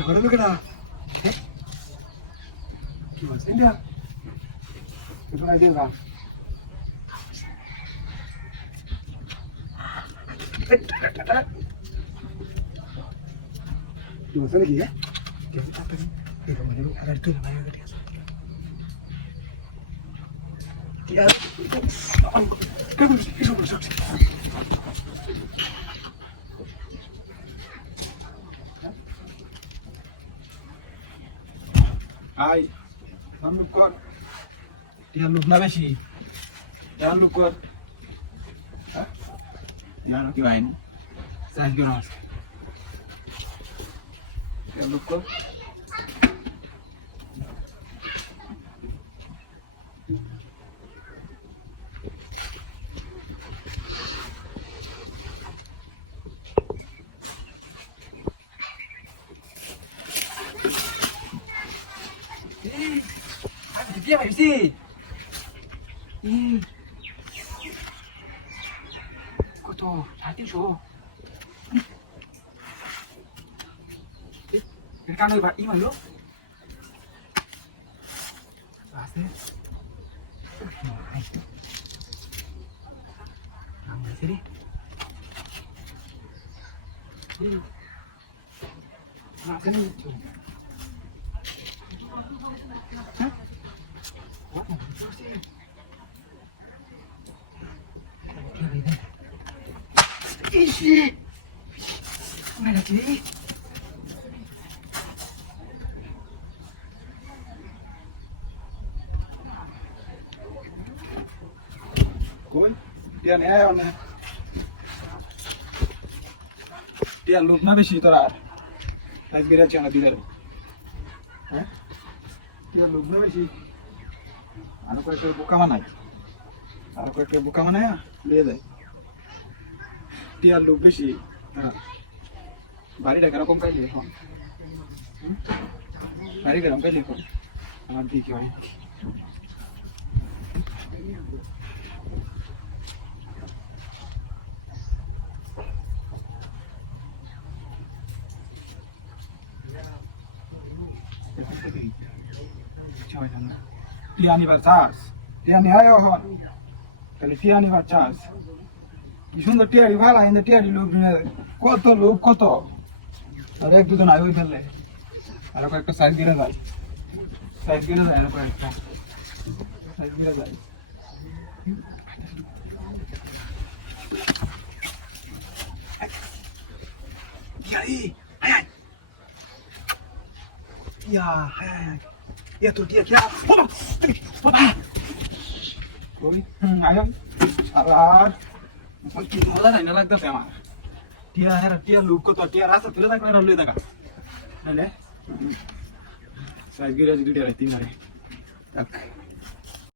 Ahora lo que nada. ¿Qué va a hacer ya? ¿Qué va a hacer ya? ¿Qué va a hacer aquí ya? ¿Qué va a hacer? Pero me lo a ver tú, me lo que tienes. Tía. ¿Qué va a hacer? Eso va a hacer. Ay, I'm look good. Dia look na beshi. Dia look good. Hah? Dia look fine. Size good house. Dia look good. Dia apa sih? Kau tu hati show. Kan oi bati malu. Bahasa. Ambil sini. Bahasa ni. Hah? Isi, mana sih? Koi, dia ni ayah ni. Dia look na beshi tora. Lagi berat jangan di dalam. Dia look na beshi. Anak kau itu buka mana? Anak kau itu buka mana ya? Lihat deh. Dia look beshi. Bari dah kerana kau kau lihat. Bari kerana kau lihat. Anak di kau. Tiani bercas, tiani ayo hon, kalau tiani bercas, isun tu tiari bala, ini tiari look ni, koto, ada ek tu tu naik itu le, ada kau ekor size gila dah, ada kau ekor size gila dah. Tiari, ayah, ya, ayah. Ya tu dia kira. Papa. Koi, ayo. Sabar. Koi kira dah, ini lagda sama. Dia look ko tu dia rasa tu dah kau ramai dah kan. Ada? Saya kira jadi dia reti mana. Tak.